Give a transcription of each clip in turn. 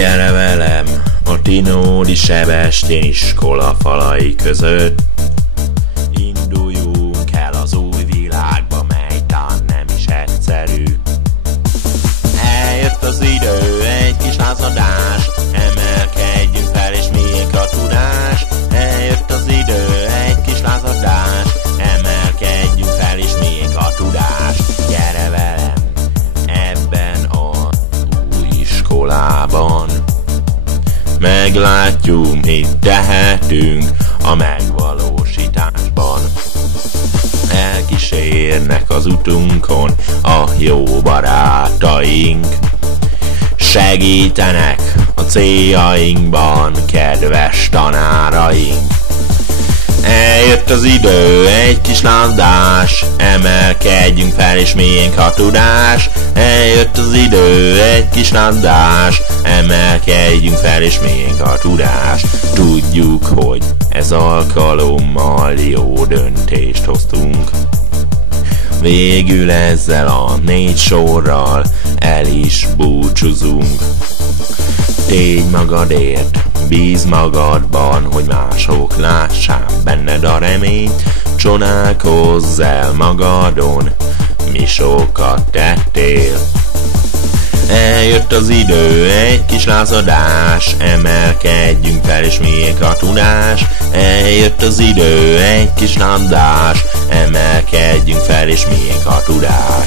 Gyere velem a Tinódi Sebestyén iskola falai között. Induljunk el az új világba, mely tán nem is egyszerű. Eljött az idő, egy kis lázadás, emelkedjünk fel és miénk a tudás. Eljött az idő, egy kis lázadás, emelkedjünk fel és miénk a tudás. Gyere velem ebben az új iskolában, meglátjuk, mit tehetünk a megvalósításban. Elkísérnek az utunkon a jó barátaink, segítenek a céljainkban kedves tanáraink. Eljött az idő, egy kis landás, emelkedjünk fel és miénk a tudás. Eljött az idő, egy kis landás, emelkedjünk fel és miénk a tudás. Tudjuk, hogy ez alkalommal jó döntést hoztunk. Végül ezzel a 4 sorral el is búcsúzunk. Tégy magadért, bíz magadban, hogy mások lássák benned a reményt. Csodálkozz el magadon, mi sokat tettél. Eljött az idő, egy kis lázadás, emelkedjünk fel és miénk a tudás. Eljött az idő, egy kis landás, emelkedjünk fel és miénk a tudás.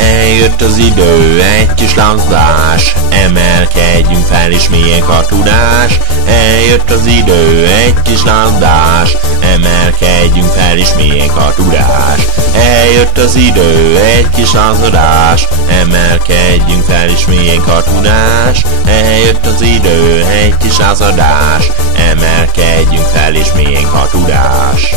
Eljött az idő, egy kis landás, emelkedjünk fel és miénk a tudás. Eljött az idő, egy kis landás, emelkedjünk fel és miénk a tudás. Eljött az idő, egy kis lázadás, emelkedjünk fel és miénk a tudás. Eljött az idő, egy kis lázadás, emelkedjünk fel és miénk a tudás.